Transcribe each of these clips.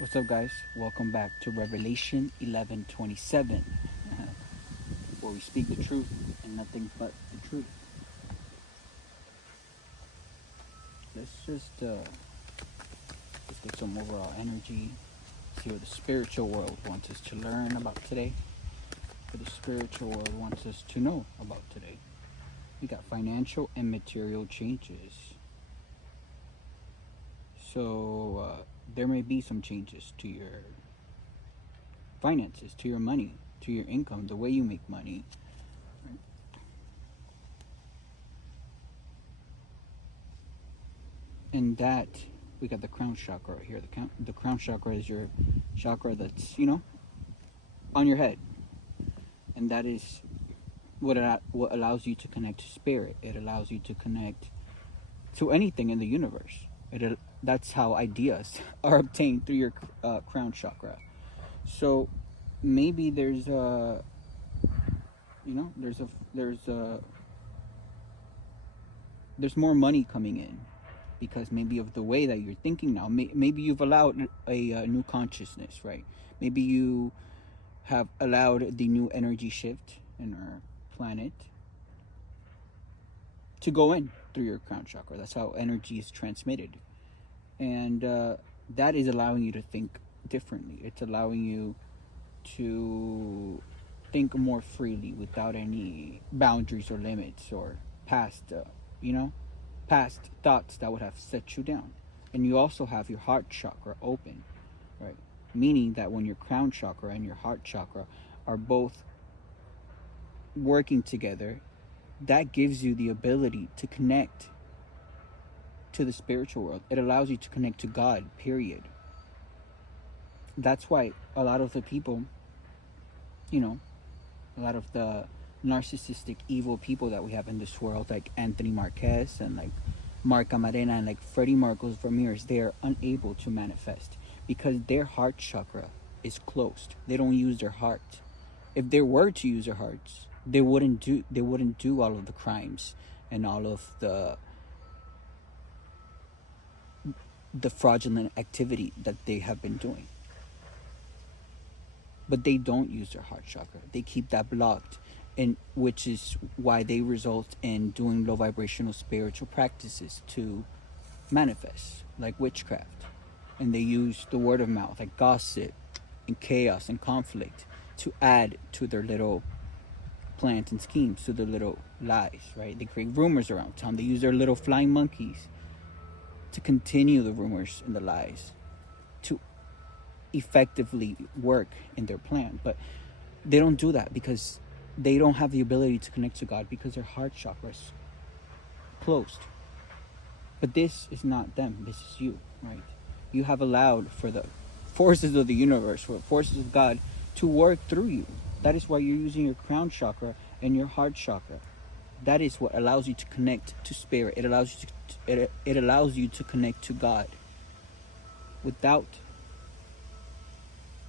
What's up, guys? Welcome back to Revelation 11:27, where we speak the truth and nothing but the truth. Let's get some overall energy. See what the spiritual world wants us to learn about today. What the spiritual world wants us to know about today. We got financial and material changes. So there may be some changes to your finances, to your money, to your income, the way you make money. Right? And that, we got the crown chakra right here. The crown chakra is your chakra that's, on your head. And that is what allows you to connect to spirit. It allows you to connect to anything in the universe. That's how ideas are obtained through your crown chakra. So maybe there's more money coming in because maybe of the way that you're thinking now. Maybe you've allowed a new consciousness, right? Maybe you have allowed the new energy shift in our planet to go in through your crown chakra. That's how energy is transmitted. And that is allowing you to think differently. It's allowing you to think more freely without any boundaries or limits or past thoughts that would have set you down. And you also have your heart chakra open, right? Meaning that when your crown chakra and your heart chakra are both working together, that gives you the ability to connect to the spiritual world. It allows you to connect to God, period. That's why a lot of the people, a lot of the narcissistic, evil people that we have in this world, like Anthony Marquez and like Mark Camarena and like Freddie Marcos Ramirez, they are unable to manifest because their heart chakra is closed. They don't use their heart. If they were to use their hearts, they wouldn't do all of the crimes and all of the fraudulent activity that they have been doing. But they don't use their heart chakra. They keep that blocked, and which is why they result in doing low vibrational spiritual practices to manifest, like witchcraft. And they use the word of mouth, like gossip and chaos and conflict, to add to their little plans and schemes, to their little lies, right? They create rumors around town. They use their little flying monkeys to continue the rumors and the lies, to effectively work in their plan. But they don't do that because they don't have the ability to connect to God because their heart chakra is closed. But this is not them. This is you, right? You have allowed for the forces of the universe, for the forces of God to work through you. That is why you're using your crown chakra and your heart chakra. That is what allows you to connect to spirit. It allows you to connect to God. Without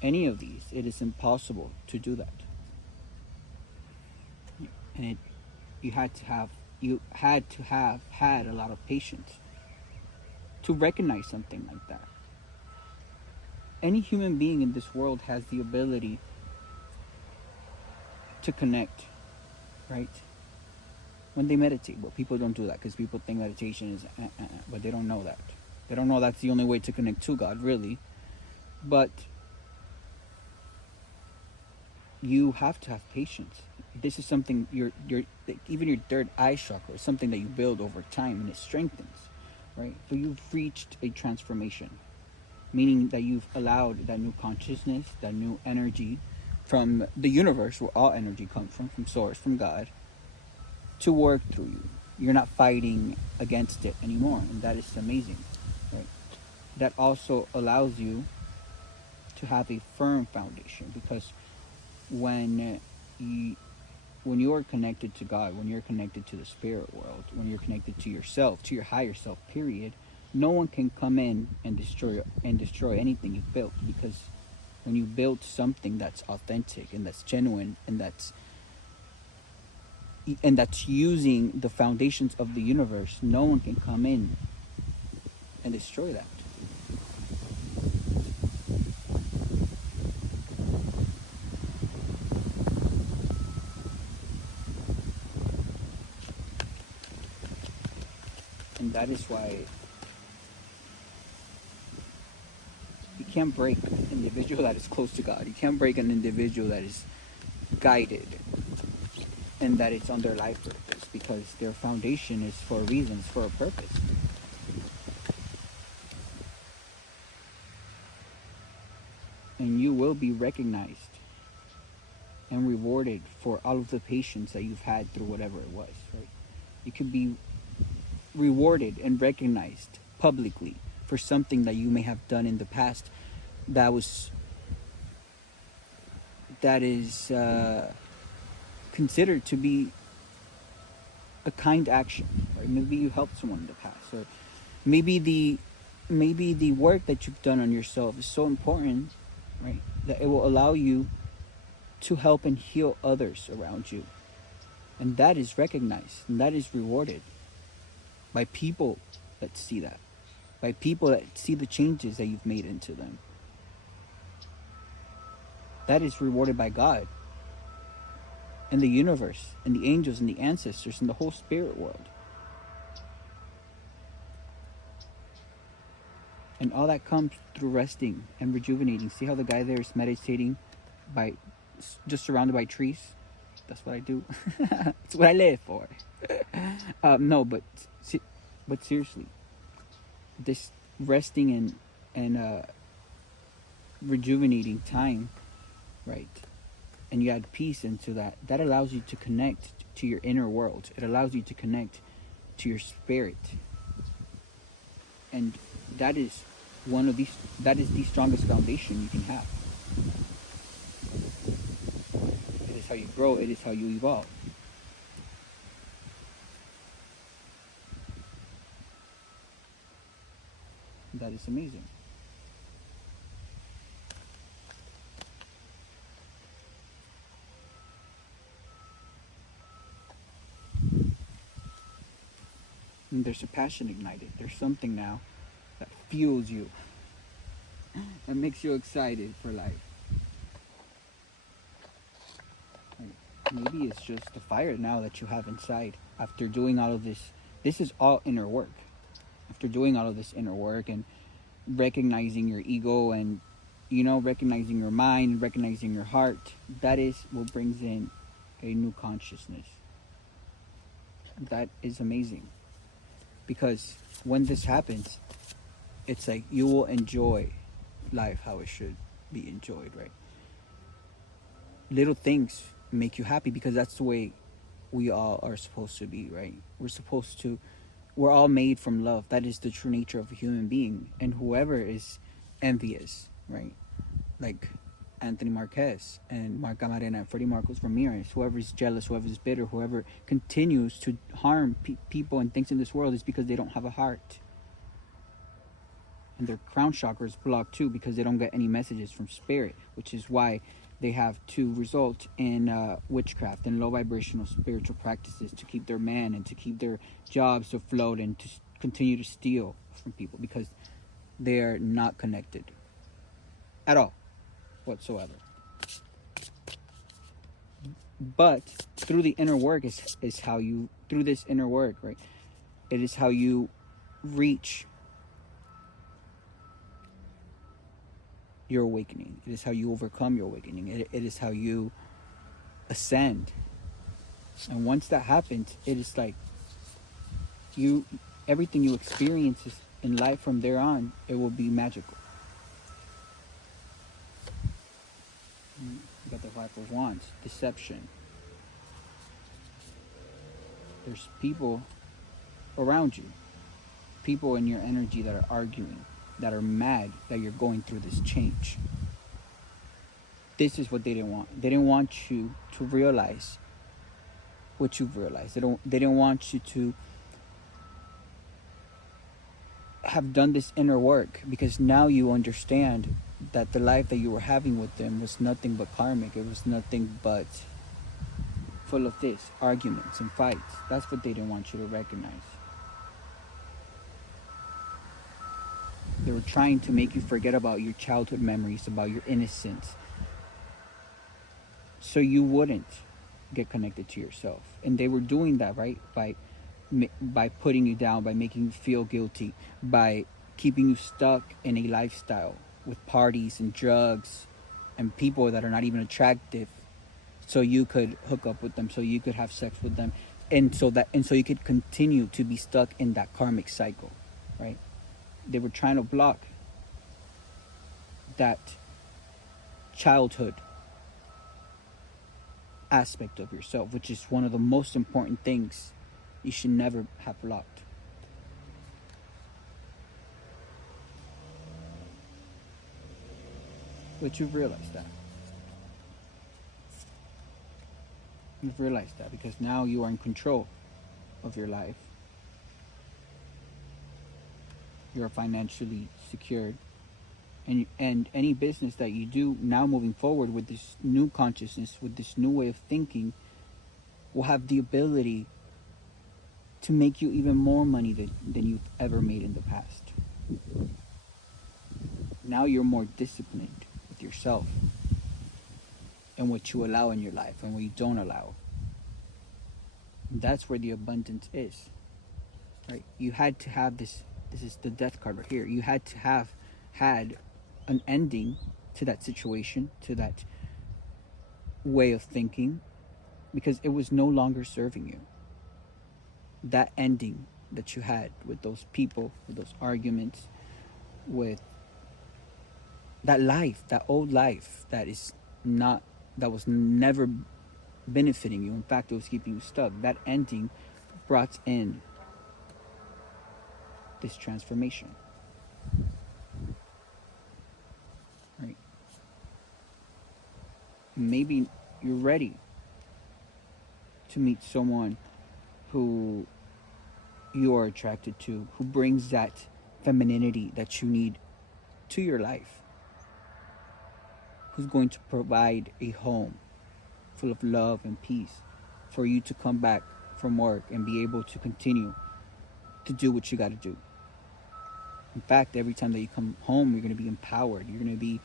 any of these, it is impossible to do that. And you had to have had a lot of patience to recognize something like that. Any human being in this world has the ability to connect, right? When they meditate. But people don't do that because people think meditation is but they don't know that. They don't know that's the only way to connect to God, really. But you have to have patience. This is something even your third eye chakra is something that you build over time, and it strengthens, right? So you've reached a transformation, meaning that you've allowed that new consciousness, that new energy from the universe, where all energy comes from source, from God, to work through you. You're not fighting against it anymore, and that is amazing, right? That also allows you to have a firm foundation, because when you are connected to God, when you're connected to the spirit world, when you're connected to yourself, to your higher self, period, no one can come in and destroy anything you've built. Because when you build something that's authentic and that's genuine and that's using the foundations of the universe, no one can come in and destroy that. that is why you can't break an individual that is close to God. You can't break an individual that is guided and that it's on their life purpose, because their foundation is for reasons, for a purpose. And you will be recognized and rewarded for all of the patience that you've had through whatever it was, right? You could be rewarded and recognized publicly for something that you may have done in the past that is considered to be a kind action, right? Maybe you helped someone in the past, or maybe the work that you've done on yourself is so important, right, that it will allow you to help and heal others around you. And that is recognized and that is rewarded by people that see that, by people that see the changes that you've made into them. That is rewarded by God and the universe and the angels and the ancestors and the whole spirit world. And all that comes through resting and rejuvenating. See how the guy there is meditating by just surrounded by trees? That's what I do. It's what I live for. No, but seriously, this resting and rejuvenating time, right? And you add peace into that. That allows you to connect to your inner world. It allows you to connect to your spirit. And that is the strongest foundation you can have. It is how you grow. It is how you evolve. That is amazing. And there's a passion ignited. There's something now that fuels you and makes you excited for life. Maybe it's just the fire now that you have inside after doing all of this. This is all inner work. After doing all of this inner work and recognizing your ego and, recognizing your mind, recognizing your heart, that is what brings in a new consciousness. That is amazing. Because when this happens, it's like you will enjoy life how it should be enjoyed, right? Little things make you happy because that's the way we all are supposed to be, right? We're all made from love. That is the true nature of a human being. And whoever is envious, right? Like Anthony Marquez and Mark Camarena and Freddie Marcos Ramirez, whoever is jealous, whoever is bitter, whoever continues to harm people and things in this world is because they don't have a heart. And their crown chakra is blocked too because they don't get any messages from spirit, which is why they have to result in witchcraft and low vibrational spiritual practices to keep their man and to keep their jobs afloat and to continue to steal from people because they're not connected at all whatsoever. But through the inner work is how you, through this inner work, right, it is how you reach your awakening. It is how you overcome your awakening. It is how you ascend. And once that happens, it is like everything you experience in life from there on, it will be magical. You got the Five of Wands, deception. There's people around you, people in your energy that are arguing, that are mad that you're going through this change. This is what they didn't want. They didn't want you to realize what you've realized. They didn't want you to have done this inner work, because now you understand that the life that you were having with them was nothing but karmic. It was nothing but full of this, arguments and fights. That's what they didn't want you to recognize. They were trying to make you forget about your childhood memories, about your innocence, so you wouldn't get connected to yourself. And they were doing that, right, by by putting you down, by making you feel guilty, by keeping you stuck in a lifestyle with parties and drugs and people that are not even attractive, so you could hook up with them, so you could have sex with them, and so you could continue to be stuck in that karmic cycle, right? They were trying to block that childhood aspect of yourself, which is one of the most important things you should never have blocked. But you've realized that. You've realized that because now you are in control of your life. You're financially secured. And any business that you do now moving forward with this new consciousness, with this new way of thinking, will have the ability to make you even more money than you've ever made in the past. Now you're more disciplined with yourself and what you allow in your life and what you don't allow. And that's where the abundance is, right? You had to have this is the death card right here. You had to have had an ending to that situation, to that way of thinking, because it was no longer serving you. That ending that you had with those people, with those arguments, with that life, that old life that was never benefiting you. In fact, it was keeping you stuck. That ending brought in this transformation. Right? Maybe you're ready to meet someone who you are attracted to, who brings that femininity that you need to your life, who's going to provide a home full of love and peace for you to come back from work and be able to continue to do what you got to do. In fact, every time that you come home, you're going to be empowered. You're going to be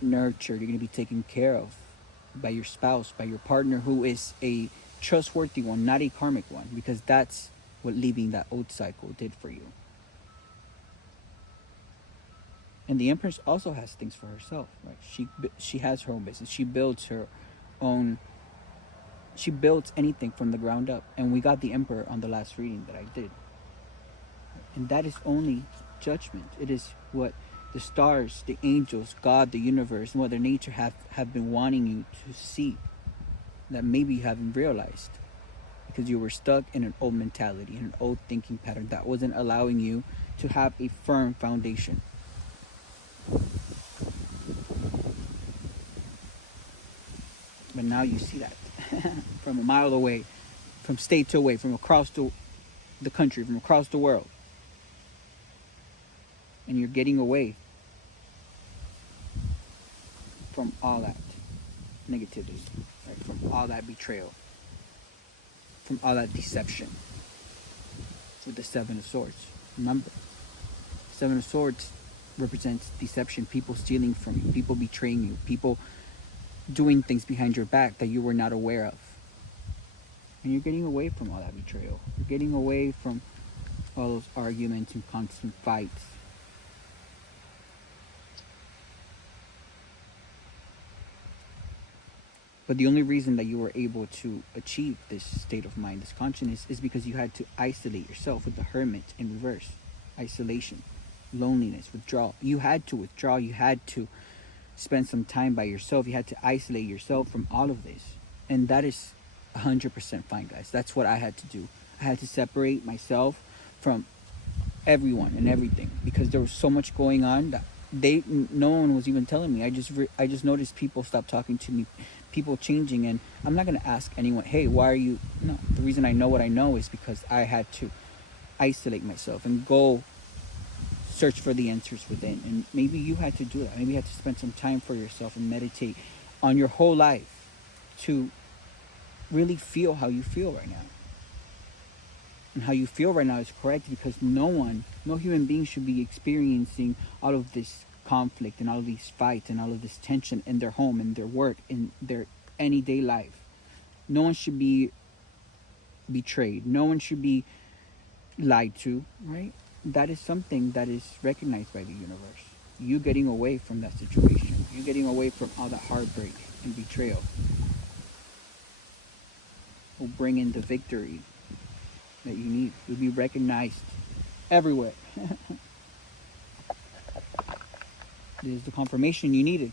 nurtured. You're going to be taken care of by your spouse, by your partner, who is a trustworthy one, not a karmic one, because that's what leaving that old cycle did for you. And the Empress also has things for herself, right? She has her own business. She builds her own. She builds anything from the ground up. And we got the Emperor on the last reading that I did. And that is only judgment. It is what the stars, the angels, God, the universe, and Mother Nature have been wanting you to see, that maybe you haven't realized because you were stuck in an old mentality, in an old thinking pattern that wasn't allowing you to have a firm foundation. But now you see that from a mile away, from states away, from across the country, from across the world. And you're getting away from all that negativity, right? From all that betrayal, from all that deception. With the Seven of Swords. Remember, Seven of Swords represents deception, people stealing from you, people betraying you, people doing things behind your back that you were not aware of. And you're getting away from all that betrayal. You're getting away from all those arguments and constant fights. But the only reason that you were able to achieve this state of mind, this consciousness, is because you had to isolate yourself with the Hermit in reverse. Isolation, loneliness, withdrawal. You had to withdraw. You had to spend some time by yourself. You had to isolate yourself from all of this. And that is 100% fine, guys. That's what I had to do. I had to separate myself from everyone and everything because there was so much going on that no one was even telling me. I just noticed people stopped talking to me, people changing, and I'm not going to ask anyone, hey, why are you? No, the reason I know what I know is because I had to isolate myself and go search for the answers within. And maybe you had to do that. Maybe you had to spend some time for yourself and meditate on your whole life to really feel how you feel right now. And how you feel right now is correct, because no human being should be experiencing all of this conflict and all of these fights and all of this tension in their home, in their work, in their any day life. No one should be betrayed. No one should be lied to, right? That is something that is recognized by the universe. You getting away from that situation, you getting away from all that heartbreak and betrayal will bring in the victory that you need. You'll be recognized everywhere. This is the confirmation you needed.